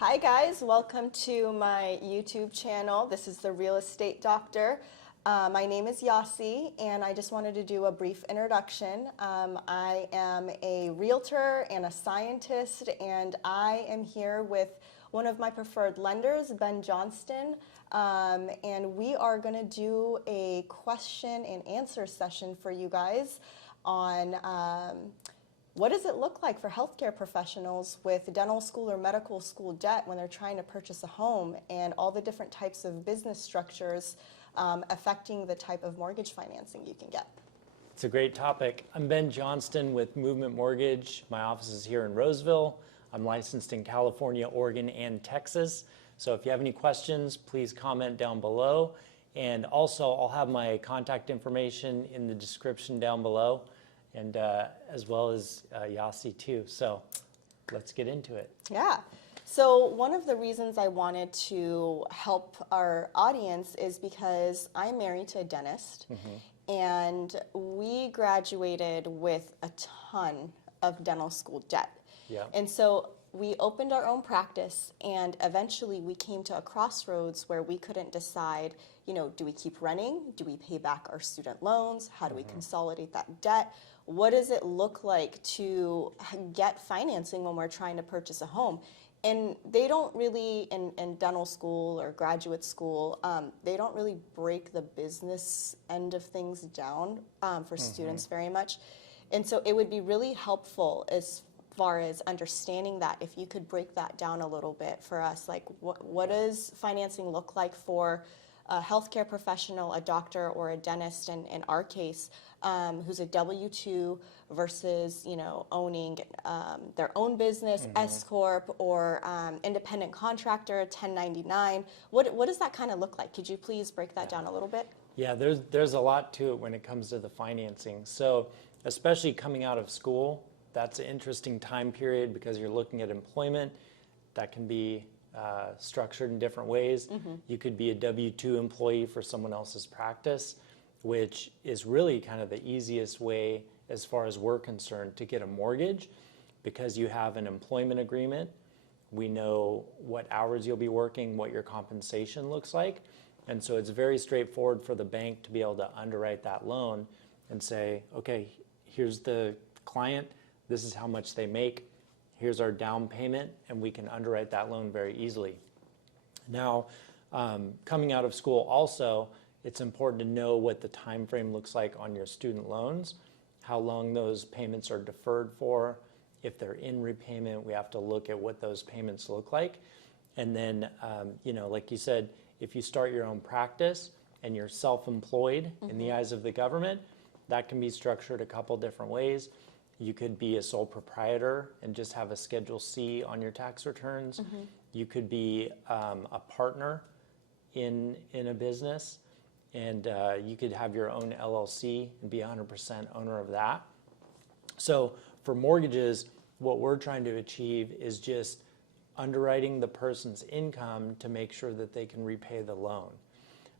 Hi guys, welcome to my YouTube channel. This is the Real Estate Doctor. My name is Yasi and I just wanted to do a brief introduction. I am a realtor and a scientist, and I am here with one of my preferred lenders, Ben Johnston, and we are going to do a question and answer session for you guys on what does it look like for healthcare professionals with dental school or medical school debt when they're trying to purchase a home, and all the different types of business structures affecting the type of mortgage financing you can get. It's a great topic. I'm Ben Johnston with Movement Mortgage. My office is here in Roseville. I'm licensed in California, Oregon, and Texas. So if you have any questions, please comment down below. And also, I'll have my contact information in the description down below, and as well as Yasi too. So let's get into it. Yeah. So one of the reasons I wanted to help our audience is because I'm married to a dentist, and we graduated with a ton of dental school debt. Yeah. And so we opened our own practice, and eventually we came to a crossroads where we couldn't decide, do we keep running? Do we pay back our student loans? How do we consolidate that debt? What does it look like to get financing when we're trying to purchase a home? And they don't really, in dental school or graduate school, they don't really break the business end of things down for students very much. And so it would be really helpful as far as understanding that, if you could break that down a little bit for us, like what does financing look like for a healthcare professional, a doctor, or a dentist, in our case, who's a W-2 versus, owning their own business, S-Corp, or independent contractor, 1099. What does that kind of look like? Could you please break that down a little bit? Yeah, there's a lot to it when it comes to the financing. So especially coming out of school, that's an interesting time period because you're looking at employment that can be structured in different ways. You could be a W-2 employee for someone else's practice, which is really kind of the easiest way, as far as we're concerned, to get a mortgage, because you have an employment agreement. We know what hours you'll be working, what your compensation looks like. And so it's very straightforward for the bank to be able to underwrite that loan and say, okay, here's the client, this is how much they make, here's our down payment, and we can underwrite that loan very easily. Now, coming out of school also, it's important to know what the time frame looks like on your student loans, how long those payments are deferred for. If they're in repayment, we have to look at what those payments look like. And then, like you said, if you start your own practice and you're self-employed in the eyes of the government, that can be structured a couple different ways. You could be a sole proprietor and just have a Schedule C on your tax returns. You could be a partner in a business, and you could have your own LLC and be 100% owner of that. So for mortgages, what we're trying to achieve is just underwriting the person's income to make sure that they can repay the loan.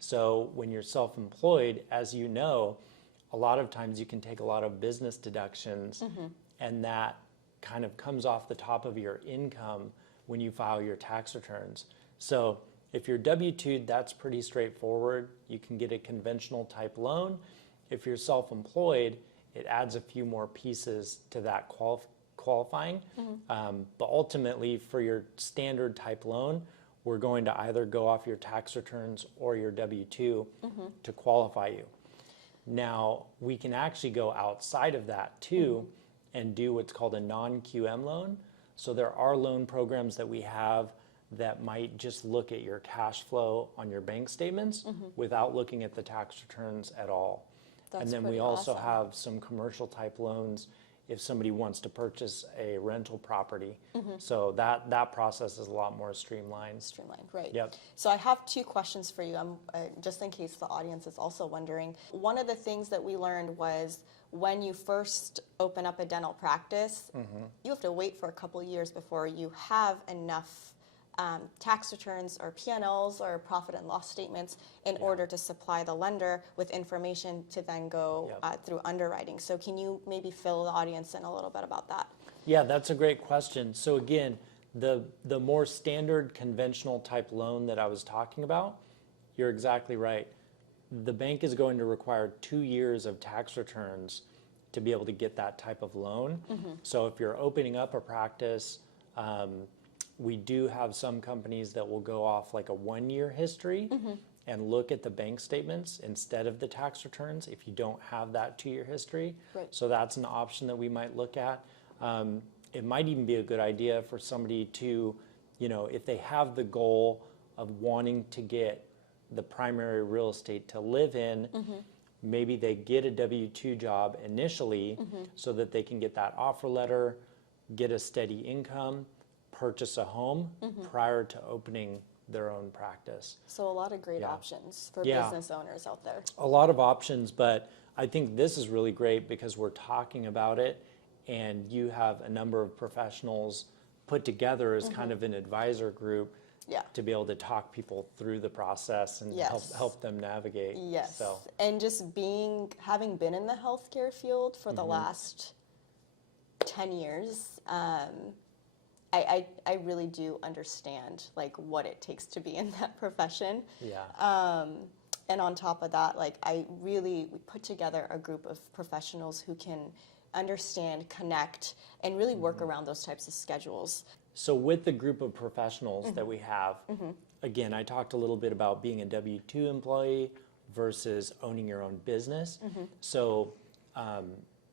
So when you're self-employed, as you know, a lot of times you can take a lot of business deductions, and that kind of comes off the top of your income when you file your tax returns. So if you're W-2, that's pretty straightforward. You can get a conventional type loan. If you're self-employed, it adds a few more pieces to that qualifying. But ultimately, for your standard type loan, we're going to either go off your tax returns or your W-2 to qualify you. Now, we can actually go outside of that too and do what's called a non-QM loan. So there are loan programs that we have that might just look at your cash flow on your bank statements without looking at the tax returns at all. And then we also have some commercial type loans if somebody wants to purchase a rental property. So that process is a lot more streamlined. Right. Yep. So I have two questions for you, just in case the audience is also wondering. One of the things that we learned was when you first open up a dental practice, you have to wait for a couple of years before you have enough tax returns or P&Ls or profit and loss statements in order to supply the lender with information to then go through underwriting. So can you maybe fill the audience in a little bit about that? Yeah, that's a great question. So again, The more standard conventional type loan that I was talking about, you're exactly right. The bank is going to require 2 years of tax returns to be able to get that type of loan. So if you're opening up a practice, we do have some companies that will go off like a 1-year history and look at the bank statements instead of the tax returns if you don't have that 2-year history. Right. So that's an option that we might look at. It might even be a good idea for somebody to, if they have the goal of wanting to get the primary real estate to live in, maybe they get a W-2 job initially so that they can get that offer letter, get a steady income, purchase a home prior to opening their own practice. So a lot of great options for Yeah. business owners out there. A lot of options, but I think this is really great because we're talking about it and you have a number of professionals put together as kind of an advisor group Yeah. to be able to talk people through the process and Yes. help them navigate. Yes. So, And just having been in the healthcare field for the last 10 years, I really do understand like what it takes to be in that profession. yeah. And on top of that, like we put together a group of professionals who can understand, connect, and really work around those types of schedules. So with the group of professionals that we have, again, I talked a little bit about being a W-2 employee versus owning your own business. So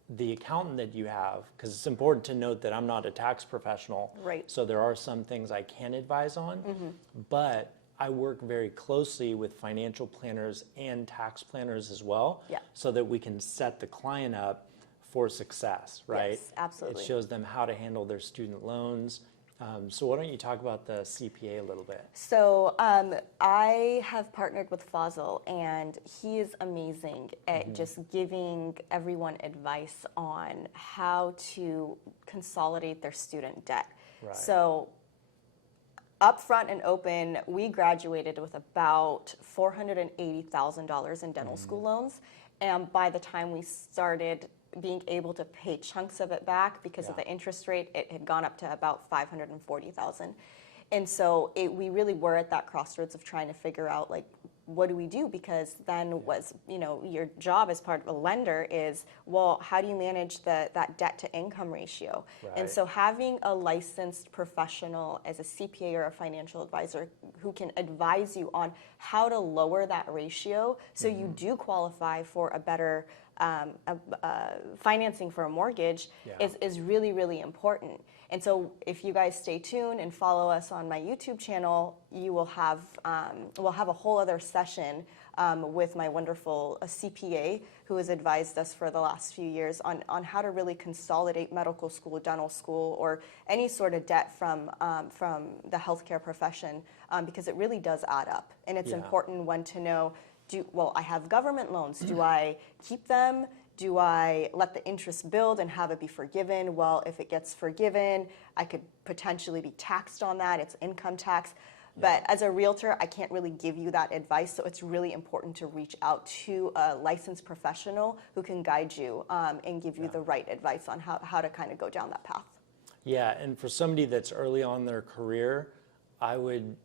the accountant that you have, because it's important to note that I'm not a tax professional, Right. so there are some things I can advise on, but I work very closely with financial planners and tax planners as well, Yeah. so that we can set the client up for success, right? Yes, absolutely. It shows them how to handle their student loans. So why don't you talk about the CPA a little bit? So I have partnered with Fazil, and he is amazing at just giving everyone advice on how to consolidate their student debt. Right. So upfront and open, we graduated with about $480,000 in dental school loans, and by the time we started being able to pay chunks of it back because of Yeah. the interest rate, it had gone up to about $540,000. And so we really were at that crossroads of trying to figure out, like, what do we do? Because then your job as part of a lender is, well, how do you manage that debt to income ratio? And Right. so having a licensed professional as a CPA or a financial advisor who can advise you on how to lower that ratio so you do qualify for a better financing for a mortgage Yeah. is really, really important. And so if you guys stay tuned and follow us on my YouTube channel, you will have we'll have a whole other session with my wonderful CPA who has advised us for the last few years on how to really consolidate medical school, dental school, or any sort of debt from the healthcare profession, because it really does add up. And it's Yeah. important one to know, I have government loans. Do I keep them? Do I let the interest build and have it be forgiven? Well, if it gets forgiven, I could potentially be taxed on that. It's income tax. But as a realtor, I can't really give you that advice. So it's really important to reach out to a licensed professional who can guide you and give you the right advice on how to kind of go down that path. Yeah, and for somebody that's early on in their career, I would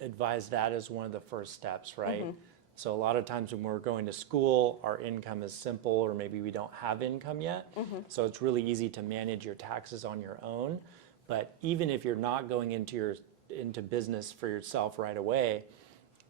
advise that as one of the first steps, right? So a lot of times when we're going to school, our income is simple, or maybe we don't have income yet. So it's really easy to manage your taxes on your own. But even if you're not going into business for yourself right away,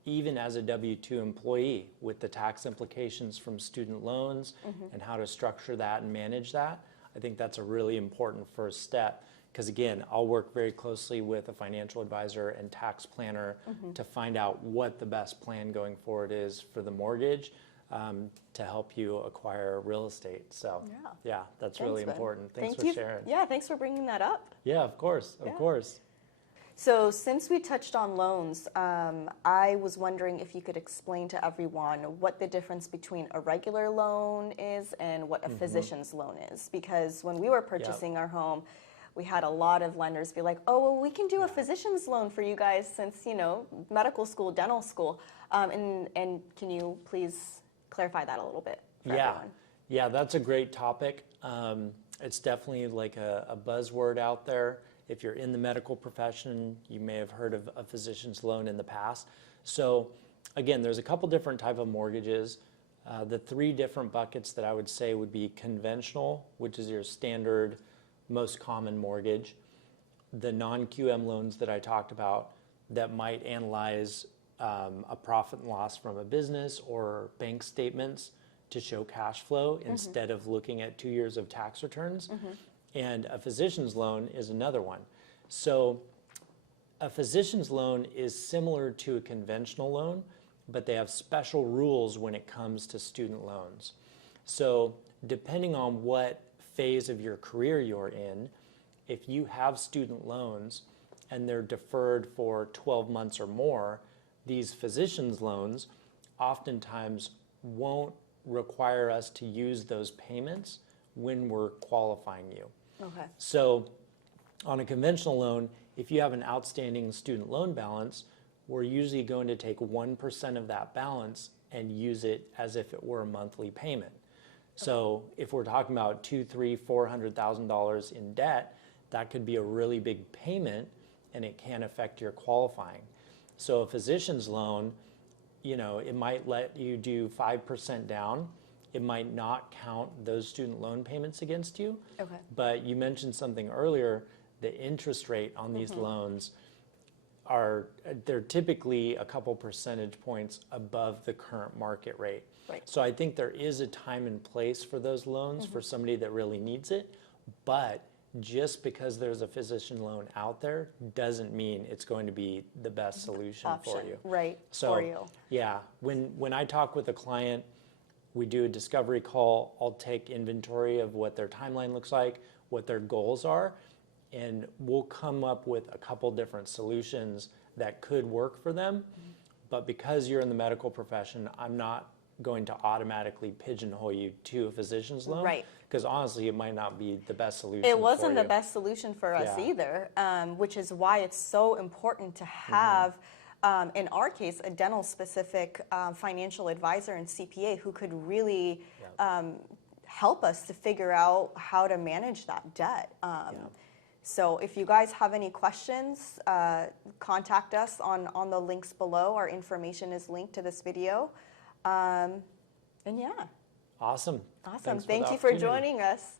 even as a W-2 employee with the tax implications from student loans and how to structure that and manage that, I think that's a really important first step. Because again, I'll work very closely with a financial advisor and tax planner to find out what the best plan going forward is for the mortgage to help you acquire real estate. So yeah, that's really Ben. important. Thanks Thank for you. sharing. Yeah, thanks for bringing that up. Yeah, of course, of course. So since we touched on loans, I was wondering if you could explain to everyone what the difference between a regular loan is and what a physician's loan is. Because when we were purchasing our home, we had a lot of lenders be like, oh, well, we can do a physician's loan for you guys since, medical school, dental school. And can you please clarify that a little bit for everyone? Yeah, that's a great topic. It's definitely like a buzzword out there. If you're in the medical profession, you may have heard of a physician's loan in the past. So again, there's a couple different type of mortgages. The three different buckets that I would say would be conventional, which is your standard, most common mortgage. The non-QM loans that I talked about that might analyze a profit and loss from a business or bank statements to show cash flow instead of looking at 2 years of tax returns. And a physician's loan is another one. So a physician's loan is similar to a conventional loan, but they have special rules when it comes to student loans. So depending on what phase of your career you're in, if you have student loans and they're deferred for 12 months or more, these physician's loans oftentimes won't require us to use those payments when we're qualifying you. Okay. So on a conventional loan, if you have an outstanding student loan balance, we're usually going to take 1% of that balance and use it as if it were a monthly payment. So if we're talking about $200,000, $300,000, $400,000 in debt, that could be a really big payment and it can affect your qualifying. So a physician's loan, it might let you do 5% down. It might not count those student loan payments against you. Okay. But you mentioned something earlier, the interest rate on these loans they're typically a couple percentage points above the current market rate. Right. So I think there is a time and place for those loans for somebody that really needs it, but just because there's a physician loan out there doesn't mean it's going to be the best solution for you. Right, So, for you. yeah, when I talk with a client, we do a discovery call. I'll take inventory of what their timeline looks like, what their goals are, and we'll come up with a couple different solutions that could work for them. But because you're in the medical profession, I'm not going to automatically pigeonhole you to a physician's loan. Right. Because honestly, it might not be the best solution It wasn't for the you. best solution for us Yeah. either, which is why it's so important to have, in our case, a dental-specific financial advisor and CPA who could really help us to figure out how to manage that debt. So if you guys have any questions, contact us on the links below. Our information is linked to this video. And yeah, Awesome. awesome. Thanks Thank the you for opportunity. joining us.